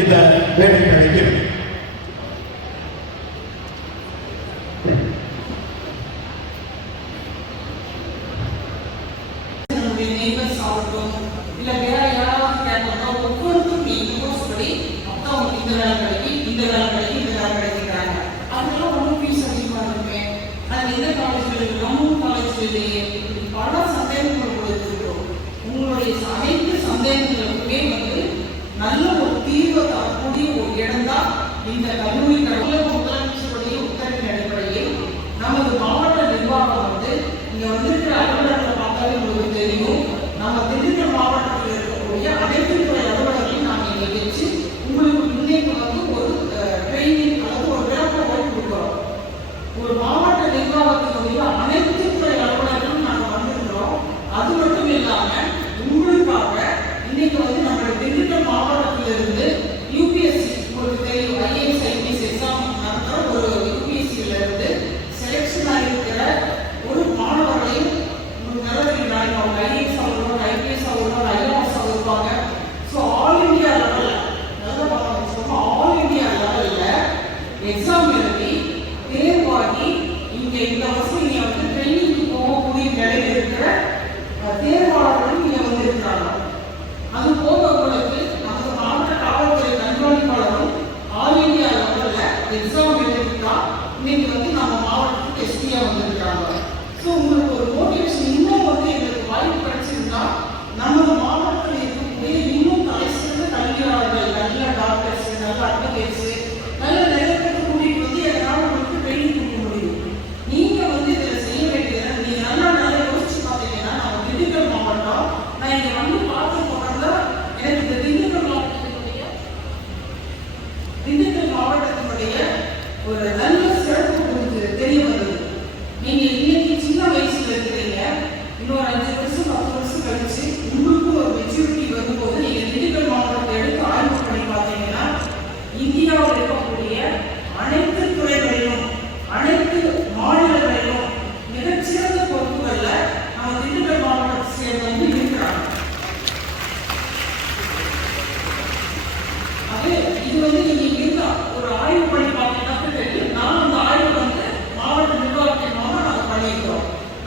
இந்த வேலை கிடைக்கும் நம்முடைய neighbours ஆகட்டும், இல்ல வேற யாராவது கேட்டோம்னா ஒவ்வொருத்தரும் நீங்க course படி மொத்தம் இந்த வேலை கிடைக்கு, இந்த வேலை கிடைக்கு, இந்த வேலை கிடைக்குறாங்க. அதெல்லாம் ஒண்ணும் fees அதிகமா இருக்குமே. அது எந்த college ல இருக்கு? நம்ம college ல இல்லையே. இப்படி பல சந்தேகங்கள் உங்களுக்கு இருக்கும். உங்களுடைய அனைத்து சந்தேகங்களுக்குமே வந்து நல்ல ஒரு தீர்வு தரக்கூடிய ஒரு இடம்தான் இந்த கல்லூரி கடவுள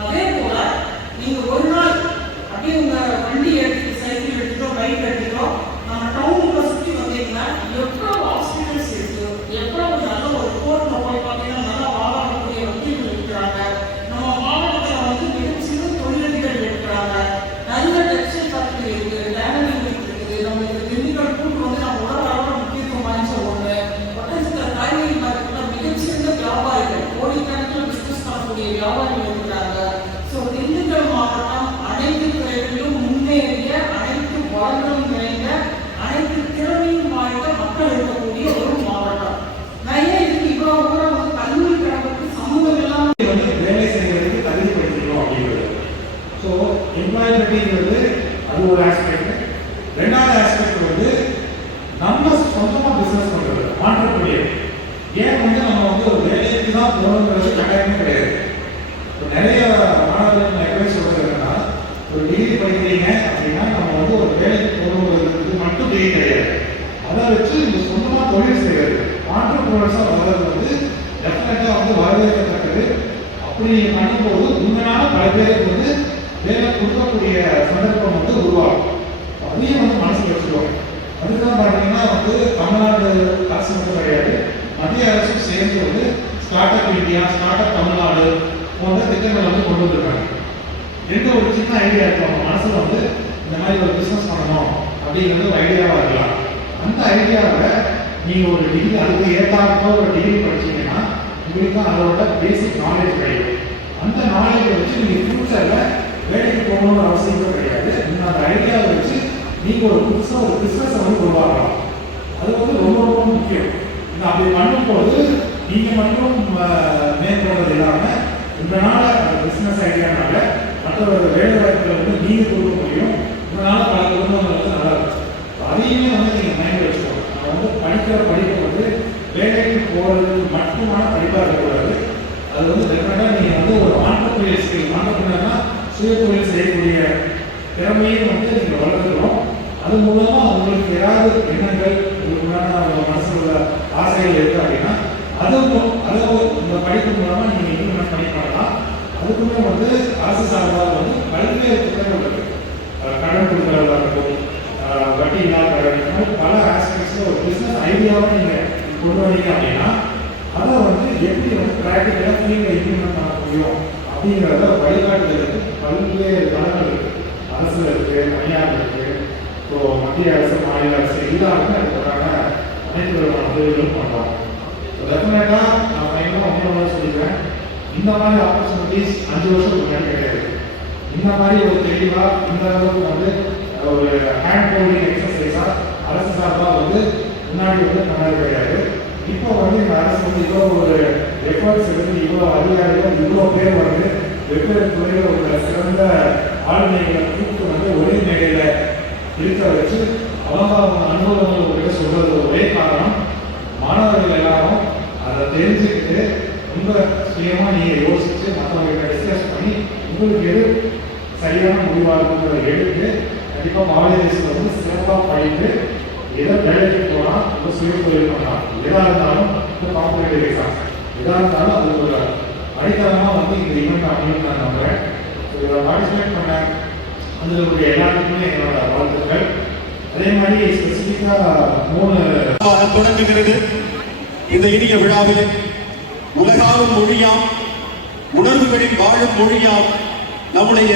அது தான் தான் வச்சு கட்டாயமே கிடையாது. இப்போ நிறைய மாணவர்கள் நான் எப்படி சொல்கிறேன்னா ஒரு டிகிரி படிக்கிறீங்க அப்படின்னா நம்ம வந்து ஒரு வேலைக்கு போகிறதுக்கு மட்டும் டிகிரி கிடையாது. அதை வச்சு இந்த சொந்தமாக தொழில் செய்கிறது ஆண்டர்பிரினர்ஸாக வர்றது வந்து டெஃபினட்டாக வந்து வரவேற்கத்தக்கது. அப்படி நீங்கள் பண்ணும்போது உண்மையான பல பேருக்கு வந்து வேலை கொடுக்கக்கூடிய சந்தர்ப்பம் வந்து உருவாகும். அதையும் வந்து மனசில் வச்சுக்கோங்க. அதுதான் பார்த்தீங்கன்னா வந்து தமிழ்நாடு அரசு மட்டும் கிடையாது. மத்திய அரசும் சேர்ந்து வந்து start up India start up Tamil Nadu போன்ற திட்டங்கள் வந்து கொண்டு வந்திருக்காங்க. எந்த ஒரு சின்ன ஐடியா இருக்கும் அவங்க மனசுல வந்து இந்த மாதிரி ஒரு பிசினஸ் பண்ணணும் அப்படிங்கிறது ஒரு ஐடியாவா இருக்கலாம். அந்த ஐடியாவை நீங்க ஒரு டிகிரி அதுக்கு ஏற்றாற்ப ஒரு டிகிரி படிச்சீங்கன்னா உங்களுக்கு அதோட பேசிக் நாலேஜ் கிடைக்கும். அந்த நாலேஜை வச்சு நீங்க ஃபியூச்சர்ல வேலைக்கு போகணும்னு அவசியம் கிடையாது. நீங்க அந்த ஐடியாவை வச்சு நீங்க ஒரு புதுசாக ஒரு பிசினஸ் வந்து உருவாக்கலாம். அது வந்து ரொம்ப ரொம்ப முக்கியம். நீங்க அப்படி பண்ணும்போது நீங்கள் மட்டும் மேற்கொள்வது இல்லாமல் உங்களால் பிஸ்னஸ் ஐடியானால மற்ற வேலை வாய்ப்புகளை வந்து நீங்கள் கொடுக்க முடியும். உங்களால் பல குடும்பங்களுக்கு நல்லா இருக்கும். அதையுமே வந்து நீங்கள் மைண்ட் வச்சுக்கணும் நான் வந்து படிக்கிற படிப்பு வந்து வேலைக்கு போகிறது மட்டுமான படிப்பாக இருக்கக்கூடாது. அது வந்து டெஃபினட்டாக நீங்கள் வந்து ஒரு ஆண்டர்பிரினர் ஸ்கில் ஆண்டர்பிரினர்னா சுய தொழில் செய்யக்கூடிய திறமையை வந்து நீங்கள் வளர்த்துக்கணும். அது மூலமாக உங்களுக்கு ஏதாவது எண்ணங்கள் அதுவும் அதை இந்த படிப்பு மூலமாக நீங்கள் இம்ப்ளிமெண்ட் பண்ணி பண்ணலாம் அதுக்குமே வந்து அரசு சார்பாக வந்து பல்வேறு திட்டங்கள் இருக்குது கடன் கொடுக்குறதா இருக்கும் வட்டி இல்லாத கடன் பல ஆஸ்பெக்ட்ஸில் ஒரு பிஸ்னஸ் ஐடியாவை நீங்கள் கொண்டு வந்தீங்க அப்படின்னா அதை வந்து எப்படி வந்து ப்ராக்டிக்கலாக நீங்கள் இம்ப்ளிமெண்ட் பண்ண முடியும் அப்படிங்கிறத வழிகாட்டுதலுக்கு பல்வேறு தளங்கள் இருக்குது அரசு இருக்குது தனியார் இருக்குது ஸோ மத்திய அரசு மாநில அரசு எல்லாருமே அதுக்கான அனைத்து விதமான உதவிகளும் பண்ணுறாங்க டெஃபினட்டாக நான் ஃபைனலாக ஒன்றே சொல்லிக்கிறேன். இந்த மாதிரி ஆப்பர்ச்சுனிட்டிஸ் அஞ்சு வருஷத்துக்கு முன்னாடி கிடையாது. இந்த மாதிரி ஒரு தெளிவாக இந்த அளவுக்கு வந்து ஒரு ஹேண்ட் ஹோல்டிங் எக்ஸசைஸாக அரசு சார்பாக வந்து முன்னாடி வந்து பண்ணது கிடையாது. இப்போ வந்து இந்த அரசு வந்து இவ்வளோ ஒரு எஃபர்ட்ஸ் எடுத்து இவ்வளோ அதிகாரிகள் இவ்வளோ பேர் வந்து வெவ்வேறு துறையில் உள்ள சிறந்த ஆளுநர்களை கூப்பிட்டு வந்து ஒரே மேடையில் இருக்க வச்சு அவங்க அவங்க அனுபவங்கள் உங்ககிட்ட சொல்றது ஒரே காரணம் தெரிஞ்சுக்கிட்டு ரொம்ப சுயமாக நீங்கள் யோசிச்சு மற்றவங்க டிஸ்கஸ் பண்ணி உங்களுக்கு எது சரியான முடிவாக இருக்குங்கிறத எடுத்து கண்டிப்பாக காலேஜஸ்ல வந்து சிறப்பாக படித்து எதை வேலைக்கு போனால் ரொம்ப சுய தொழில் பண்ணலாம். எதாக இருந்தாலும் இந்த காம்படேட்டிவ் எக்ஸாம் எதாக இருந்தாலும் அது ஒரு அடித்தளமாக வந்து இந்த இவெண்ட் அப்படின்னு நான் நம்புகிறேன் ஸோ இதில் பார்ட்டிசிபேட் பண்ண வந்திருக்கக்கூடிய எல்லாத்துக்குமே என்னோட வாழ்த்துக்கள். அதே மாதிரி ஸ்பெசிஃபிக்காக மூணு தொடங்குகிறது. இந்த இனிய விழாவில் உலகாவும் மொழியாம் உணர்வுகளில் வாழும் மொழியாம் நம்முடைய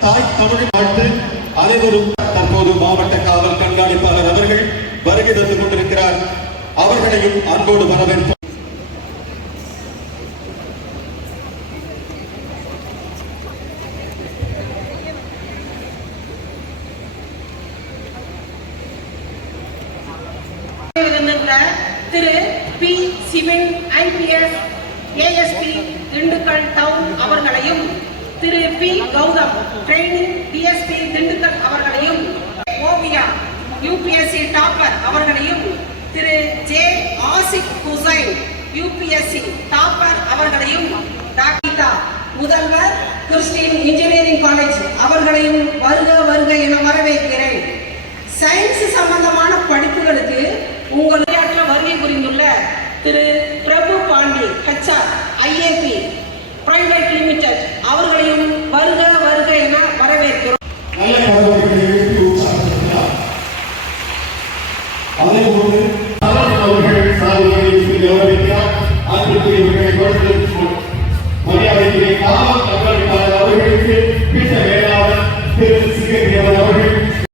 தாய் தமிழ் வாழ்த்து அனைவரும் தற்போது மாவட்ட காவல் கண்காணிப்பாளர் அவர்கள் வருகை தந்து கொண்டிருக்கிறார். அவர்களையும் அன்போடு வரவேற்போம் திரு civil IPS ASP Dindigul town அவர்களையும் திரு P. Gautham training DSP Dindigul அவர்களையும் ஓவியா யூபிஎஸ்சி டாப்பர் அவர்களையும் திரு. J. Asik Hussain UPSC topper அவர்களையும் டாக்டா முதல்வர் கிறிஸ்டின் இன்ஜினியரிங் காலேஜ் அவர்களையும் வருக வருக என வரவேற்கிறேன். சயின்ஸ் சம்பந்தமாக Did it.